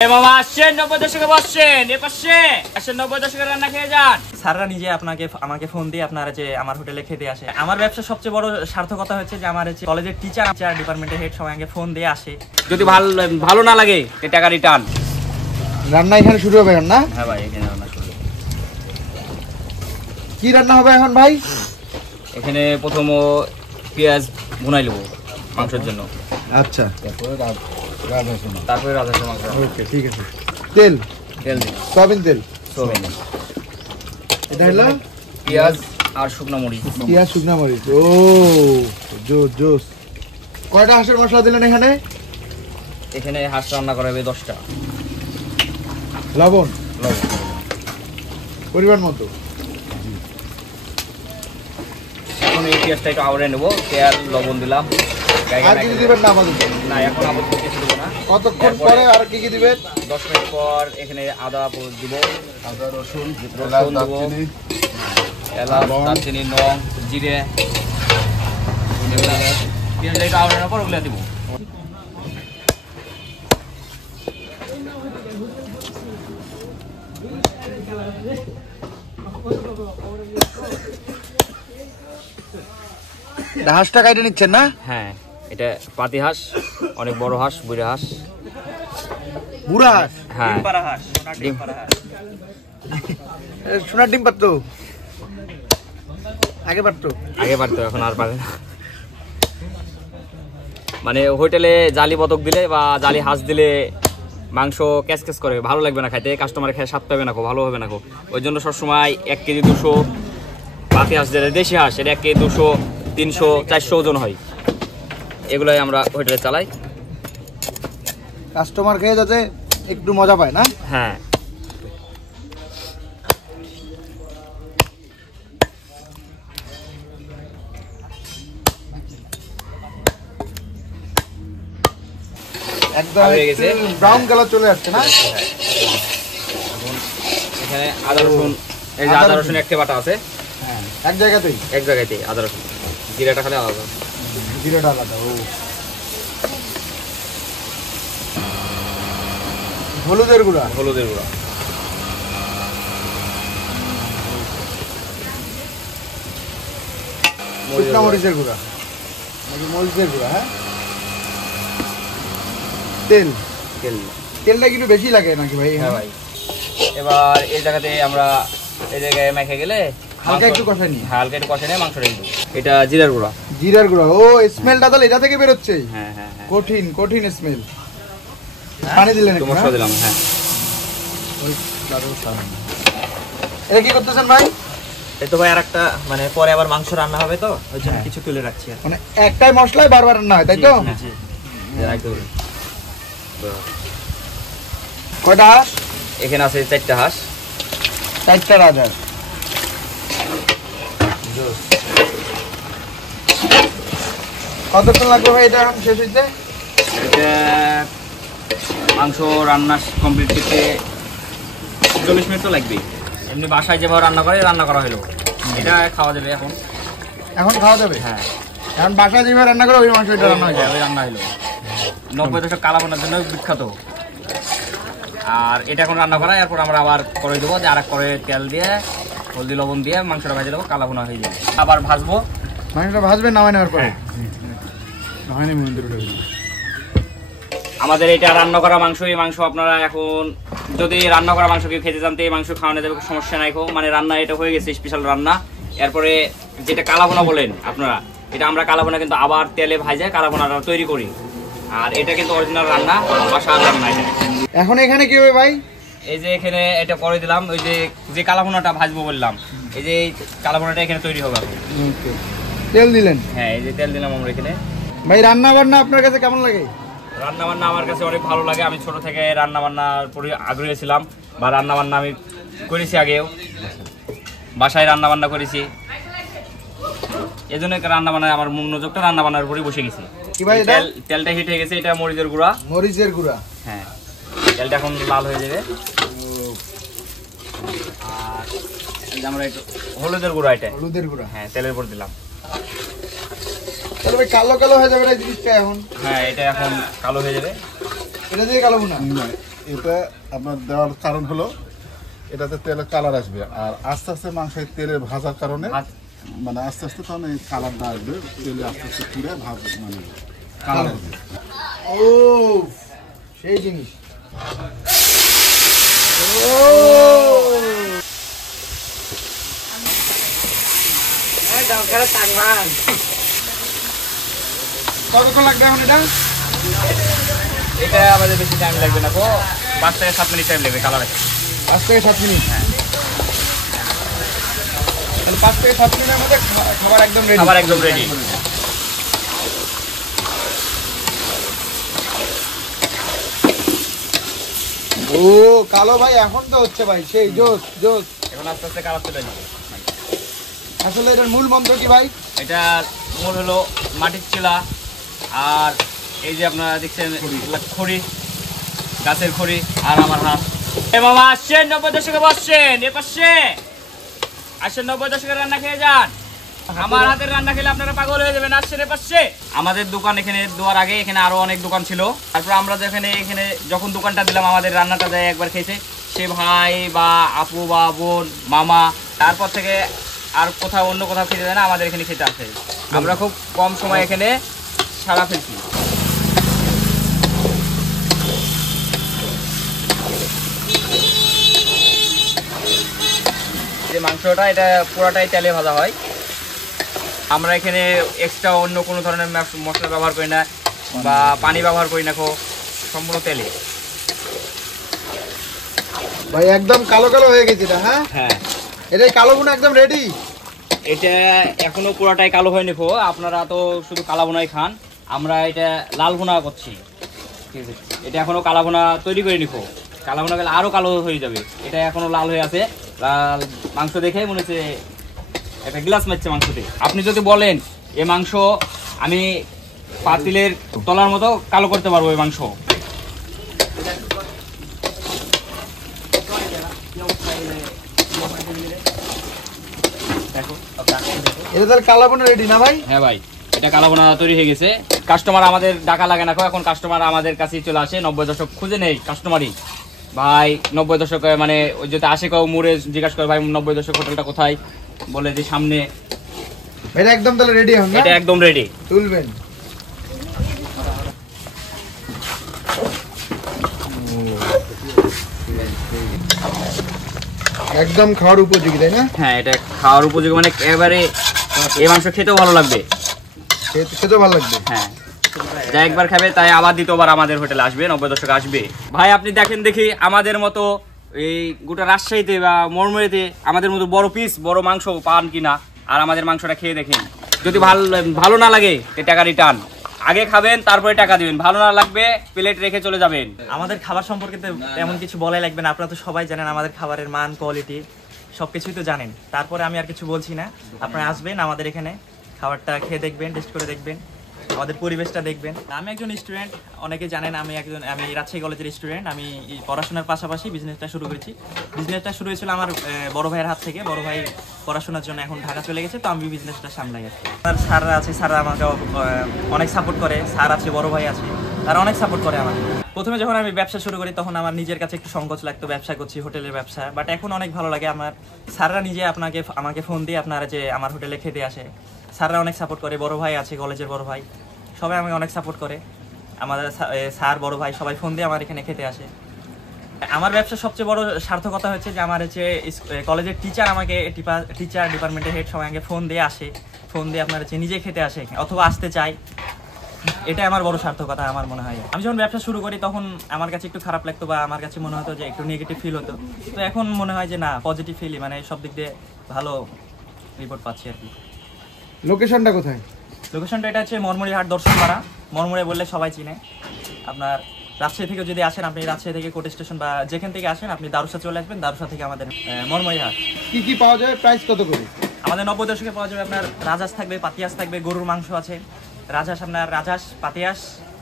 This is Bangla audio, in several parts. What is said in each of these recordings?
মামা আসছেন 90 দশকে বসছেন এ পাশে আসেন 90 দশকের রান্না খেয়ে যান। স্যাররা নিজে আমাকে ফোন দিয়ে আপনারা যে আমার হোটেলে খেতে আসে। আমার ব্যবসার সবচেয়ে বড় সার্থকতা হচ্ছে যে আমার কলেজের টিচার ডিপার্টমেন্টের হেড সবাই আমাকে ফোন দিয়ে আসে। যদি ভালো না লাগে টাকা রিটার্ন। রান্না এখানে শুরু হবে এখন না? হ্যাঁ ভাই এখানে রান্না শুরু। কি রান্না হবে এখন ভাই? এখানে প্রথম পেঁয়াজ ভুনাই নেব মাংসের জন্য। আচ্ছা, তারপরে রাধা মাংস। ওকে ঠিক আছে। তেল তেল দিন, সয়াবিন তেল। এটা হলো পেঁয়াজ আর শুকনো মরিচ। পেঁয়াজ শুকনো মরিচ। ও জোস। কয়টা হাঁসের মশলা দিলেন এখানে? এখানে হাঁস রান্না করা হবে 10টা। লবণ পরিমাণ মতো। এখন এই পেঁয়াজটা একটু আওড়ে নেবো। তেল লবণ দিলাম। আর কিছু দিবেন না আমাদের? না, এখন আপাতত কিছু দেবো না। কতক্ষণ পরে আর কি কি দিবেন? 10 মিনিট পর এখানে আদা দিব, আদা রসুন দিব, এলাচ দারচিনি লং জিরে। পেঁয়াজটা একটু আওড়ানোর পর ওগুলো দিব। হাঁসটা কাটে নিচ্ছেন না? হ্যাঁ, এটা পাতি হাঁস, অনেক বড় হাঁস, বুড়া হাঁস। বুড়া হাঁস? হ্যাঁ, সোনার ডিম পারতো? আগে পারতো? এখন আর পারে না। মানে হোটেলে জালি বতক দিলে বা জালি হাঁস দিলে মাংস ক্যাচ করে, ভালো লাগবে না খাইতে, কাস্টমার খেয়ে স্বাদ পাবে না, ভালো হবে না। ওই জন্য সবসময় 1 কেজি 200 পাতি হাঁস যেটা দেশি হাঁস, এটা 1 কেজি 200 300 400 ওজন হয়। এগুলাই আমরা হোটেলে চালাই। কাস্টমার খেয়ে যাতে একটু মজা পায় না? হ্যাঁ, একদম হয়ে গেছে। ব্রাউন কালার চলে আসছে না? এখানে আদা রসুন, এই যে আদা রসুন একটা বাটা আছে। হ্যাঁ, এক জায়গাতেই আদা রসুন, জিরাটা খালি আলাদা। জিরাটা আলাদা। ও, হলুদের গুঁড়া শুকনো মরিচের গুঁড়া মরিচের গুঁড়া। হ্যাঁ, তেলটা কিন্তু বেশি লাগে নাকি ভাই? হ্যাঁ ভাই। এবার এই জায়গাতে আমরা এই জায়গায় মেখে গেলে হালকা একটু কষাই নি। হালকা একটু কষে নিয়ে মাংসটা দিব। এটা জিরার গুঁড়া। ও, স্মেলটা তাহলে এটা থেকে বেরোচ্ছে? হ্যাঁ, কঠিন স্মেল। পানি দিলেন একটু? মশলা দিলাম। হ্যাঁ, এটা কি করতেছেন ভাই? এই তো ভাই আরেকটা মানে পরে আবার মাংস রান্না হবে তো ওই জন্য কিছু তুলে রাখছি। মানে একটাই মশলাই বারবার রান্না হয়, তাই তো? কয়টা হাঁস? এখানে আছে 4টা হাঁস। 4টা রাজার। কতক্ষণ লাগবে ভাই এটা শেষ হইতে? এটা মাংস রান্না কমপ্লিট করতে 40 মিনিট তো লাগবেই। এমনি বাসায় যেভাবে রান্না করা হলো, এটা খাওয়া যাবে এখন খাওয়া যাবে? হ্যাঁ, এখন বাসায় যেভাবে রান্না করে ওই মাংস এটা রান্না হয়ে যাবে। রান্না হলো 90 দশক কালাবোনার জন্য বিখ্যাত। আর এটা এখন রান্না করা, এরপর আমরা আবার করে দেবো, যে আরেক করে তেল দিয়ে হলদি লবণ দিয়ে মাংসটা ভেজে দেবো, কালাবোনা হয়ে যাবে। আবার ভাজবো। মাংসটা ভাজবে নামাই নেওয়ার পরে? আমাদের এটা রান্না করা মাংস। এই মাংস আপনারা এখন যদি রান্না করা মাংস কেউ খেতে চান তো এই মাংস খাওয়ানো যাবে, সমস্যা নাই। মানে রান্না এটা হয়ে গেছে, স্পেশাল রান্না। এরপরে যেটা কালাবোনা বলেন আপনারা, এটা আমরা কালাবোনা কিন্তু আবার তেলে ভাজে কালাবোনাটা তৈরি করি। আর এটা কিন্তু অরিজিনাল রান্না, বাসার রান্না। এটা এখন এখানে কি হবে ভাই? এই যে এখানে এটা করে দিলাম, ওই যে কালাবোনাটা ভাজবো বললাম, এই যে কালাবোনাটা এখানে তৈরি হবে এখন। তেল দিলেন? হ্যাঁ, এই যে তেল দিলাম আমরা এখানে। ভাই রান্না বান্না আপনার কাছে কেমন লাগে? রান্না বান্না আমার কাছে অনেক ভালো লাগে। আমি ছোট থেকে রান্না বান্নার প্রতি আগ্রহী ছিলাম, বা রান্না বান্না আমি করেছি আগেও, বাসায় রান্না বান্না করেছি। এই জন্য রান্না বান্নায় আমার মনোযোগটা রান্না বান্নার উপরই বসে গেছে। তেলটা হিট হয়ে গেছে, এটা মরিচের গুঁড়া। হ্যাঁ, তেলটা এখন লাল হয়ে যাবে। আর আমরা একটু হলুদের গুঁড়া, হ্যাঁ তেলের উপর দিলাম। তাহলে ভাই কালো কালো হয়ে যাবে না জিনিসটা এখন? হ্যাঁ, এটা এখন কালো হয়ে যাবে। এটা দিয়ে কালো ভুনা? এটা আপনার দেওয়ার কারণ হলো এটাতে তেলের কালার আসবে, আর আস্তে আস্তে মাংসের তেলে ভাজার কারণে মানে আস্তে আস্তে তখন এই কালারটা আসবে, তেলে আস্তে আস্তে পুড়ে ভাজ মানে কালার হবে। ও সেই জিনিস। কতক্ষণ লাগবে এখন এটা? এটা আমাদের বেশি টাইম লাগবে না, 5 থেকে 7 মিনিট টাইম লাগবে কালার আসতে। 5 থেকে 7 মিনিট। হ্যাঁ, 5 থেকে 7 মিনিটের মধ্যে খাবার একদম রেডি। খাবার একদম রেডি। ও কালো ভাই এখন তো হচ্ছে ভাই সেই জোস জোস। এখন আস্তে আস্তে কালার চলে যাবে। আসলে এটার মূল মন্ত্র কি ভাই? এটা মূল হলো মাটির চুলা, আর এই যে আপনারা দেখছেন খড়ি, গাছের খড়ি, আর আমার হাত। এ মামা আসছেন 90 দশকে, বসছেন এ পাশে আসেন, 90 দশকের রান্না খেয়ে যান। আমার হাতের রান্না খেলে আপনারা পাগল হয়ে যাবেন। আসছেন এ পাশে। আমাদের দোকান এখানে দেওয়ার আগে এখানে আরো অনেক দোকান ছিল, তারপর আমরা এখানে যখন দোকানটা দিলাম আমাদের রান্নাটা যায় একবার খেয়েছে সে ভাই বা আপু বা বোন মামা, তারপর থেকে আর কোথাও অন্য কোথাও খেতে যায় না, আমাদের এখানে খেতে আসে। আমরা খুব কম সময় এখানে সারা ফেলছি। যে মাংসটা এটা পুরাটাই তেলে ভাজা হয়, আমরা এখানে এক্সট্রা অন্য কোনো ধরনের মশলা ব্যবহার করি না বা পানি ব্যবহার করি না, সম্পূর্ণ তেলে। ভাই একদম কালো কালো হয়ে গেছে এটা। হ্যাঁ হ্যাঁ, এটাই কালো বোনা একদম রেডি। এটা এখনো পুরাটাই কালো হয়নি। আপনারা তো শুধু কালা বোনাই খান, আমরা এটা লাল বোনা করছি। ঠিক আছে, এটা এখনো কালা বোনা তৈরি করে নিখো, কালা বোনা গেলে আরো কালো হয়ে যাবে। এটা এখনো লাল হয়ে আছে, লাল মাংস দেখে মনে হচ্ছে একটা গ্লাস মারছে মাংসতে। আপনি যদি বলেন এ মাংস আমি পাতিলের তলার মতো কালো করতে পারবো এই মাংস। এটা তাহলে কালো বোনা রেডি না ভাই? হ্যাঁ ভাই, এটা কালো বোনা তৈরি হয়ে গেছে। কাস্টমার আমাদের ডাকা লাগে না, এখন কাস্টমার আমাদের কাছেই চলে আসে। 90 দশক খুঁজে নেই কাস্টমারই ভাই। 90 দশকে মানে ওই যদি আসে কেউ মুড়ে জিজ্ঞাসা করে ভাই 90 দশক হোটেলটা কোথায়, বলে যে সামনে। এটা একদম তাহলে রেডি এখন না? এটা একদম রেডি। তুলবেন। একদম খাওয়ার উপযোগী তাই না? হ্যাঁ, এটা খাওয়ার উপযোগী, মানে একেবারে এই মাংস খেতেও ভালো লাগবে। খেতেও ভালো লাগবে। হ্যাঁ, যা একবার খাবে তাই আবার দ্বিতীয়বার আমাদের হোটেলে আসবে, 90 দশক আসবে। ভাই আপনি দেখেন দেখি আমাদের মতো এই গোটা রাজশাহীতে বা মরমরিতে আমাদের মতো বড় পিস বড় মাংস পান কিনা, আর আমাদের মাংসটা খেয়ে দেখেন। যদি ভালো না লাগে টাকা রিটার্ন। আগে খাবেন তারপরে টাকা দিবেন, ভালো না লাগবে প্লেট রেখে চলে যাবেন। আমাদের খাবার সম্পর্কে তো এমন কিছু বলাই লাগবে না, আপনারা তো সবাই জানেন আমাদের খাবারের মান কোয়ালিটি সবকিছুই তো জানেন। তারপরে আমি আর কিছু বলছি না, আপনারা আসবেন আমাদের এখানে, খাবারটা খেয়ে দেখবেন, টেস্ট করে দেখবেন, আমাদের পরিবেশটা দেখবেন। আমি একজন স্টুডেন্ট, অনেকে জানেন আমি রাজশাহী কলেজের স্টুডেন্ট। আমি পড়াশোনার পাশাপাশি বিজনেসটা শুরু করেছি। বিজনেসটা শুরু হয়েছিল আমার বড় ভাইয়ের হাত থেকে। বড় ভাই পড়াশোনার জন্য এখন ঢাকা চলে গেছে, তো আমি বিজনেসটা সামলাই আর কি। আমার স্যাররা আছে, স্যাররা আমাকে অনেক সাপোর্ট করে। স্যার আছে, বড় ভাই আছে, তারা অনেক সাপোর্ট করে আমাকে। প্রথমে যখন আমি ব্যবসা শুরু করি তখন আমার নিজের কাছে একটু সংকোচ লাগতো, ব্যবসা করছি হোটেলের ব্যবসা, বাট এখন অনেক ভালো লাগে। আমার স্যাররা নিজে আমাকে ফোন দিয়ে আপনারা যে আমার হোটেলে খেতে আসে, স্যাররা অনেক সাপোর্ট করে। বড় ভাই আছে, কলেজের বড় ভাই, সবাই আমাকে অনেক সাপোর্ট করে। আমাদের স্যার বড় ভাই সবাই ফোন দিয়ে আমার এখানে খেতে আসে। আমার ব্যবসার সবচেয়ে বড় সার্থকতা হচ্ছে যে আমার হচ্ছে কলেজের টিচার আমাকে টিচার ডিপার্টমেন্টের হেড সবাই আমাকে ফোন দিয়ে আসে, ফোন দিয়ে আপনার হচ্ছে নিজে খেতে আসে অথবা আসতে চাই। এটা আমার বড় সার্থকতা আমার মনে হয়। আমি যখন ব্যবসা শুরু করি তখন আমার কাছে একটু খারাপ লাগতো বা আমার কাছে মনে হতো যে একটু নেগেটিভ ফিল হতো, তো এখন মনে হয় যে না, পজিটিভ ফিলই, মানে সব দিক দিয়ে ভালো রিপোর্ট পাচ্ছি আর কি। লোকেশনটা কোথায়? লোকেশনটা এটা হচ্ছে মরমরিহাট দর্শনপাড়া। মরমরে বললে সবাই চিনে। আপনার রাজশাহী থেকে যদি আসেন, আপনি রাজশাহী থেকে কোর্ট স্টেশন বা যেখান থেকে আসেন আপনি দারুসা চলে আসবেন, দারুসা থেকে আমাদের মরমরিহাট। কি কি পাওয়া যায়, প্রাইস কত করে? আমাদের 90 দশকে পাওয়া যাবে আপনার রাজহাঁস থাকবে, পাতিয়াস থাকবে, গরুর মাংস আছে। রাজহাঁস, পাতিয়াস,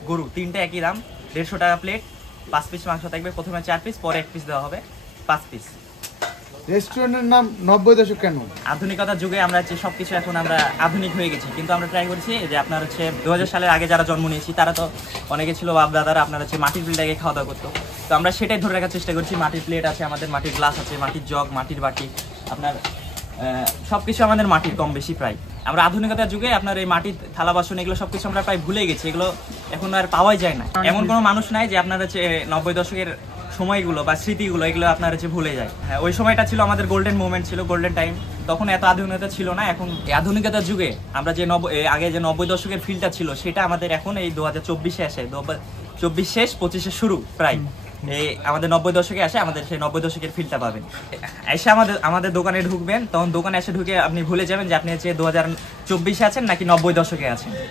গরু তিনটে একই দাম, 150 টাকা প্লেট। 5 পিস মাংস থাকবে, প্রথমে 4 পিস, পরে 1 পিস দেওয়া হবে, 5 পিস। রেস্টুরেন্টের নাম 90 দশক কেন? আধুনিকতার যুগে আমরা হচ্ছে সবকিছু এখন আমরা আধুনিক হয়ে গেছি, কিন্তু আমরা ট্রাই করছি যে আপনার হচ্ছে 2000 সালের আগে যারা জন্ম নিয়েছি তারা তো অনেকে ছিল বাপ দাদারা আপনার হচ্ছে মাটির চুলায় খাওয়া দাওয়া করতো। তো আমরা সেটাই ধরে রাখার চেষ্টা করছি। মাটির প্লেট আছে আমাদের, মাটির গ্লাস আছে, মাটির জগ, মাটির বাটি, আপনার সবকিছু আমাদের মাটির কম বেশি প্রায়। আমরা আধুনিকতার যুগে আপনার এই মাটির থালা বাসন এগুলো সবকিছু আমরা প্রায় ভুলে গেছি, এগুলো এখন আর পাওয়াই যায় না। এমন কোনো মানুষ নাই যে আপনার হচ্ছে 90 দশকের সময়গুলো বা স্মৃতিগুলো এগুলো আপনার হচ্ছে ভুলে যায়। হ্যাঁ, ওই সময়টা ছিল আমাদের গোল্ডেন মোমেন্ট, ছিল গোল্ডেন টাইম। তখন এত আধুনিকতা ছিল না। এখন এই আধুনিকতার যুগে আমরা যে আগে যে 90 দশকের ফিলটা ছিল সেটা আমাদের এখন এই 2024-এ আসে, 2024 শেষ 25-এ শুরু প্রায় এই আমাদের 90 দশকে আসে, আমাদের সেই 90 দশকের ফিলটা পাবেন। এসে আমাদের দোকানে ঢুকবেন, তখন দোকানে এসে ঢুকে আপনি ভুলে যাবেন যে আপনি হচ্ছে 2024-এ আছেন নাকি 90 দশকে আছেন।